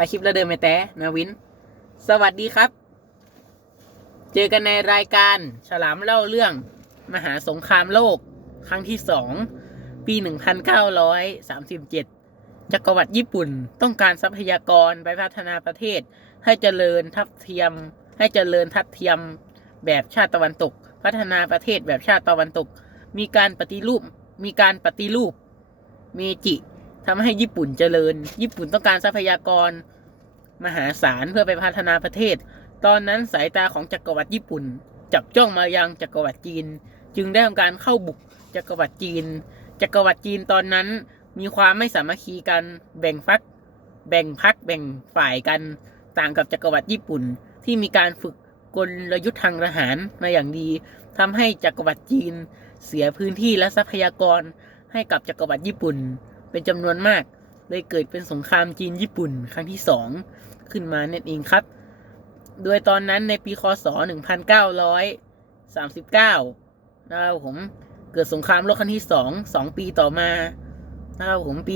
ถ่ายคลิปแล้วเดินไปแต่นาวิน สวัสดีครับ เจอกันในรายการฉลามเล่าเรื่องมหาสงครามโลก ครั้งที่สองปี 1937 จักรวรรดิญี่ปุ่นต้องการทรัพยากรไปพัฒนาประเทศ ให้เจริญทัดเทียม ให้เจริญทัดเทียมแบบชาติตะวันตก พัฒนาประเทศแบบชาติตะวันตก มีการปฏิรูปมีการปฏิรูปเมจิ ทำให้ญี่ปุ่นเจริญ ญี่ปุ่นต้องการทรัพยากร มหาศาลเพื่อไปพัฒนาประเทศ ตอนนั้นสายตาของจักรวรรดิญี่ปุ่น จับจ้องมายังจักรวรรดิจีน จึงได้ทำการเข้าบุกจักรวรรดิจีน จักรวรรดิจีนตอนนั้นมีความไม่สามัคคีกันแบ่งฟัก แบ่งพักแบ่งฝ่ายกันต่างกับจักรวรรดิญี่ปุ่นที่มีการฝึกกลยุทธ์ทางทหารมาอย่างดีทำให้จักรวรรดิจีน เสียพื้นที่และทรัพยากรให้กับจักรวรรดิญี่ปุ่น เป็นจำนวนมาก เลยเกิดเป็นสงครามจีนญี่ปุ่นครั้งที่สองขึ้นมานั่นเองครับ โดยตอนนั้นในปีคศ 1939 นะครับผมเกิดสงครามโลกครั้งที่สองสองปีต่อมานะครับผมปี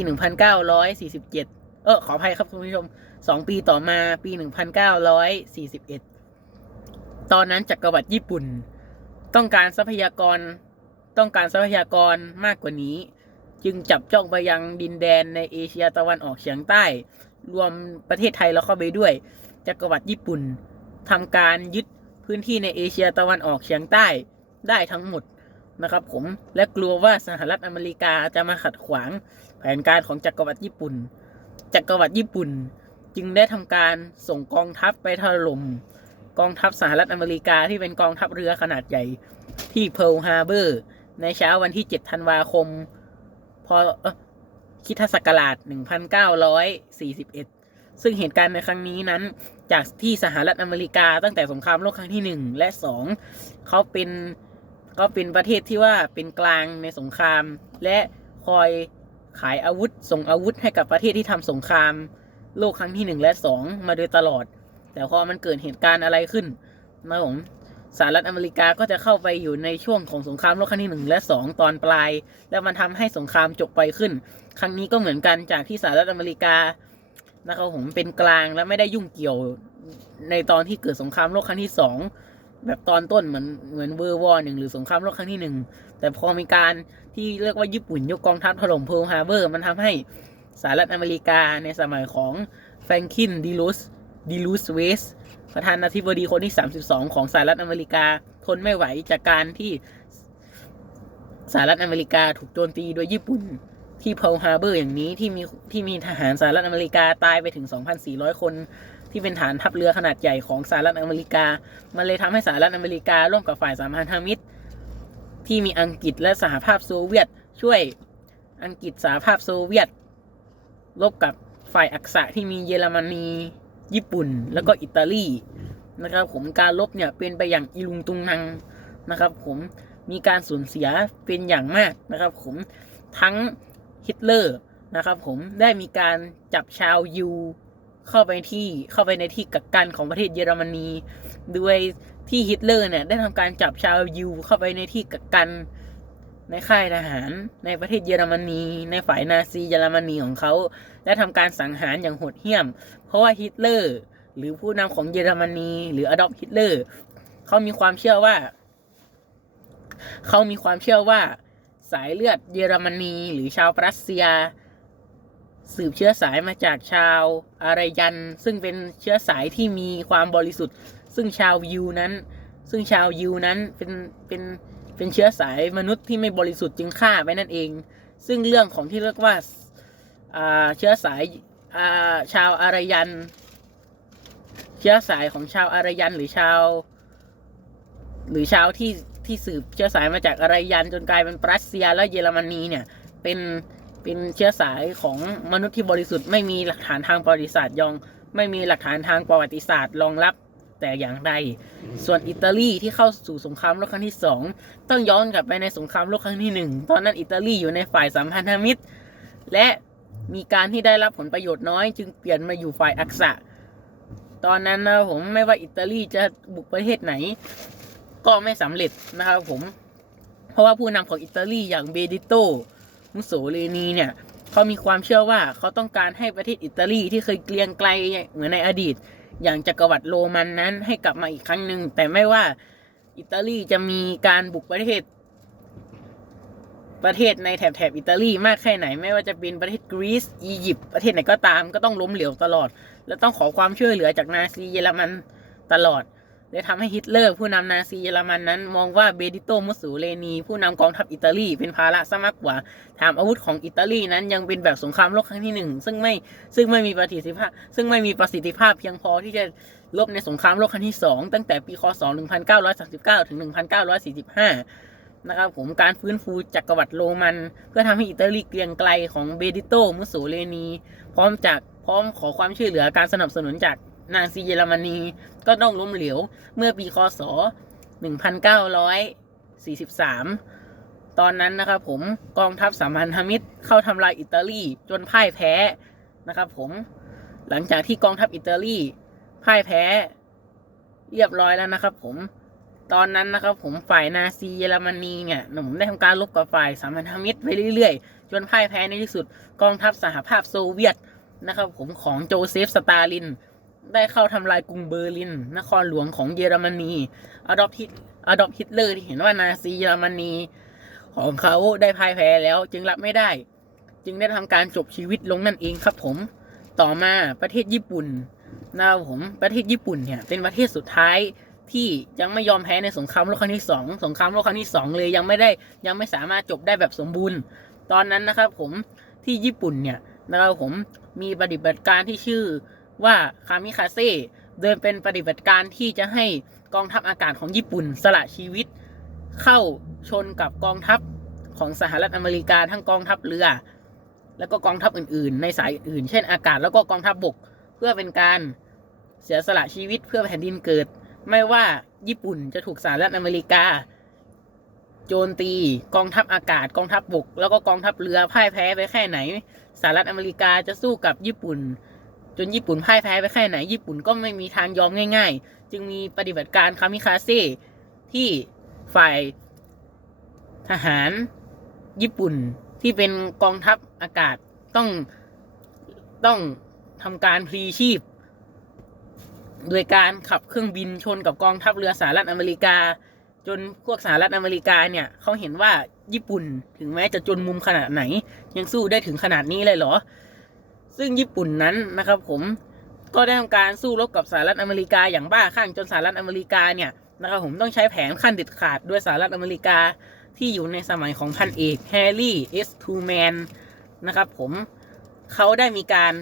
1947 เออขออภัยครับคุณผู้ชมสองปีต่อมาปี 1941 ตอนนั้นจักรวรรดิญี่ปุ่น ต้องการทรัพยากรต้องการทรัพยากรมากกว่านี้ จึงจับจ้องไปยังดินแดนในเอเชียตะวันออกเฉียงใต้ รวมประเทศไทยเราเข้าไปด้วย จักรวรรดิญี่ปุ่นทำการยึดพื้นที่ในเอเชียตะวันออกเฉียงใต้ได้ทั้งหมดนะครับผมและกลัวว่าสหรัฐอเมริกาจะมาขัดขวางแผนการของจักรวรรดิญี่ปุ่น จักรวรรดิญี่ปุ่นจึงได้ทำการส่งกองทัพไปถล่มกองทัพสหรัฐอเมริกาที่เป็นกองทัพเรือขนาดใหญ่ที่เพิร์ลฮาร์เบอร์ในเช้าวันที่ 7 ธันวาคม พอคริดศักราช 1941 ซึ่งเหตุการณ์ในครั้งนี้นั้น จากที่สหรัฐอเมริกาตั้งแต่สงครามโลกครั้งที่ 1 และ 2 เขาเป็นเขาเป็นประเทศที่ว่าเป็นกลางในสงคราม และคอยขายอาวุธส่งอาวุธให้กับประเทศที่ทำสงคราม โลกครั้งที่ 1 และ 2 มาโดยตลอด แต่พอมันเกิดเหตุการณ์อะไรขึ้นนะผม สหรัฐอเมริกาก็จะเข้าไปอยู่ในช่วงของสงครามโลกครั้งที่ 1 และ 2 ตอนปลาย แล้วมันทำให้สงครามจบไปขึ้น ครั้งนี้ก็เหมือนกันจากที่สหรัฐอเมริกานะครับผมเป็นกลางและไม่ได้ยุ่งเกี่ยวในตอนที่เกิดสงครามโลกครั้งที่ 2 แบบตอนต้นเหมือนเหมือนเวอร์วอร์หนึ่งหรือสงครามโลกครั้งที่หนึ่งแต่พอมีการที่เรียกว่าญี่ปุ่นยกกองทัพถล่มเพิร์ลฮาร์เบอร์ มันทำให้สหรัฐอเมริกาในสมัยของแฟรงคินดีลูส ดีลูสเวสประธานาธิบดีคนที่ 32 ของสหรัฐอเมริกา ทนไม่ไหวจากการที่สหรัฐอเมริกาถูกโจมตีโดยญี่ปุ่นที่เพลฮาร์เบอร์อย่างนี้ที่มีที่มีทหารสหรัฐอเมริกาตายไปถึง 2,400 คน ที่เป็นฐานทัพเรือขนาดใหญ่ของสหรัฐอเมริกา มันเลยทำให้สหรัฐอเมริการ่วมกับฝ่ายสามพันธมิตร ที่มีอังกฤษและสหภาพโซเวียต ช่วยอังกฤษสหภาพโซเวียต ลบกับฝ่ายอักษะที่มีเยอรมนี ญี่ปุ่น แล้วก็อิตาลีนะครับผมการลบเนี่ยเป็นไปอย่างอีลุงตุงนังนะครับ ผมมีการสูญเสียเป็นอย่างมากนะครับ ผมทั้งฮิตเลอร์นะครับ ผมได้มีการจับชาวยูเข้าไปที่เข้าไปในที่กักกันของประเทศเยอรมนีโดยที่ฮิตเลอร์เนี่ยได้ทำการจับชาวยูเข้าไปในที่กักกัน ในค่ายทหารในประเทศเยอรมนี ในฝ่ายนาซีเยอรมนีของเขา และทำการสังหารอย่างโหดเหี้ยม เพราะว่าฮิตเลอร์ หรือผู้นำของเยอรมนี หรืออดอล์ฟฮิตเลอร์เขามีความเชื่อว่า เขามีความเชื่อว่าสายเลือดเยอรมนี หรือชาวรัสเซีย สืบเชื้อสายมาจากชาวอารยัน ซึ่งเป็นเชื้อสายที่มีความบริสุทธิ์ ซึ่งชาวยูนั้น ซึ่งชาวยูนั้นเป็นเป็นเเป็นเชื้อสายมนุษย์ที่ไม่บริสุทธิ์จึงฆ่าไปนั่นเอง ซึ่งเรื่องของที่เรียกว่าเชื้อสายาชาวอารยัน เชื้อสายของชาวอารยันหรือชาว หรือชาวที่ที่สืบเชื้อสายมาจากอารยันจนกลายเป็นปรัสเซียและเยอรมนีเนี่ยเป็นเป็นเชื้อสายของมนุษย์ที่บริสุทธิ์ไม่มีหลักฐานทางประวัติศาสตร์ยอง ไม่มีหลักฐานทางประวัติศาสตร์รองรับ แต่อย่างใด ส่วนอิตาลีที่เข้าสู่สงครามโลกครั้งที่สองต้องย้อนกลับไปในสงครามโลกครั้งที่หนึ่งตอนนั้นอิตาลีอยู่ในฝ่ายสัมพันธมิตร และมีการที่ได้รับผลประโยชน์น้อย จึงเปลี่ยนมาอยู่ฝ่ายอักษะ ตอนนั้นนะผมไม่ว่าอิตาลีจะบุกประเทศไหน ก็ไม่สำเร็จนะครับผม เพราะว่าผู้นำของอิตาลีอย่างเบดิโตมุโสลินีเนี่ยเขามีความเชื่อว่าเขาต้องการให้ประเทศอิตาลีที่เคยเกรียงไกลเหมือนในอดีต อย่างจักรวรรดิโรมันนั้นให้กลับมาอีกครั้งหนึ่งแต่ไม่ว่าอิตาลีจะมีการบุกประเทศ ประเทศในแถบแถบอิตาลีมากแค่ไหน ไม่ว่าจะเป็นประเทศกรีซอียิปต์ประเทศไหนก็ตามก็ต้องล้มเหลวตลอด และต้องขอความช่วยเหลือจากนาซีเยอรมันตลอด เลยทำให้ฮิตเลอร์ผู้นำนาซีเยอรมันนั้น มองว่าเบดิโตมุสโสเลนี ผู้นำกองทัพอิตาลีเป็นภาระซะมากกว่าถามอาวุธของอิตาลีนั้นยังเป็นแบบสงครามโลกครั้งที่หนึ่งซึ่งไม่ซึ่งไม่มีประสิทธิภาพ ซึ่งไม่มีประสิทธิภาพเพียงพอที่จะลบในสงครามโลกครั้งที่สองตั้งแต่ปีคศ 1939 ถึง 1945 นะครับผมการฟื้นฟูจักรวรรดิโรมัน เพื่อทำให้อิตาลีเกรียงไกลของเบดิโตมุสโสเลนี พร้อมจากพร้อมขอความช่วยเหลือการสนับสนุนจาก นาซีเยอรมนีก็ต้องล้มเหลวเมื่อปีคศ 1943 ตอนนั้นนะครับผมกองทัพสามัญธมิตรเข้าทำลายอิตาลีจนพ่ายแพ้นะครับผมหลังจากที่กองทัพอิตาลีพ่ายแพ้เรียบร้อยแล้วนะครับผมตอนนั้นนะครับผมฝ่ายนาซีเยอรมนีเนี่ยผมได้ทำการลบกับฝ่ายสามัญธมิตรไปเรื่อยๆ จนพ่ายแพ้ในที่สุดกองทัพสหภาพโซเวียตนะครับผมของโจเซฟสตาลิน ได้เข้าทำลายกรุงเบอร์ลิน นครหลวงของเยอรมนีอดอล์ฟฮิตอดอล์ฟฮิตเลอร์ที่เห็นว่านาซีเยอรมนีของเขาได้พ่ายแพ้แล้ว จึงรับไม่ได้ จึงได้ทำการจบชีวิตลงนั่นเองครับผม ต่อมาประเทศญี่ปุ่นนะครับผมประเทศญี่ปุ่นเนี่ยเป็นประเทศสุดท้ายที่ยังไม่ยอมแพ้ในสงครามโลกครั้งที่สองสงครามโลกครั้งที่สองเลยยังไม่ได้ยังไม่สามารถจบได้แบบสมบูรณ์ ตอนนั้นนะครับผมที่ญี่ปุ่นเนี่ยนะครับผมมีปฏิบัติการที่ชื่อ ว่าคามิคาเซ่โดยเป็นปฏิบัติการที่จะให้กองทัพอากาศของญี่ปุ่นสละชีวิต เข้าชนกับกองทัพของสหรัฐอเมริกาทั้งกองทัพเรือ แล้วก็กองทัพอื่น ๆ ในสายอื่น เช่นอากาศแล้วก็กองทัพบบก เพื่อเป็นการเสียสละชีวิตเพื่อแผ่นดินเกิด ไม่ว่าญี่ปุ่นจะถูกสหรัฐอเมริกา โจมตีกองทัพอากาศกองทัพบบก แล้วก็กองทัพเรือพ่ายแพ้ไปแค่ไหนสหรัฐอเมริกาจะสู้กับญี่ปุ่น จนญี่ปุ่นพ่ายแพ้ไปแค่ไหน ญี่ปุ่นก็ไม่มีทางยอมง่าย ๆ จึงมีปฏิบัติการคามิคาเซ่ที่ฝ่ายทหารญี่ปุ่นที่เป็นกองทัพอากาศต้องต้องทำการพลีชีพ โดยการขับเครื่องบินชนกับกองทัพเรือสหรัฐอเมริกา จนพวกสหรัฐอเมริกาเนี่ยเขาเห็นว่าญี่ปุ่นถึงแม้จะจนมุมขนาดไหน ยังสู้ได้ถึงขนาดนี้เลยเหรอ ซึ่งญี่ปุ่นนั้นนะครับผมก็ได้ทำการสู้รบกับสหรัฐอเมริกาอย่างบ้าคลั่งจนสหรัฐอเมริกาเนี่ยนะครับผมต้องใช้แผนขั้นเด็ดขาดด้วยสหรัฐอเมริกาที่อยู่ในสมัยของพันเอกแฮร์รี่เอสทูแมนนะครับผมเขาได้มีการ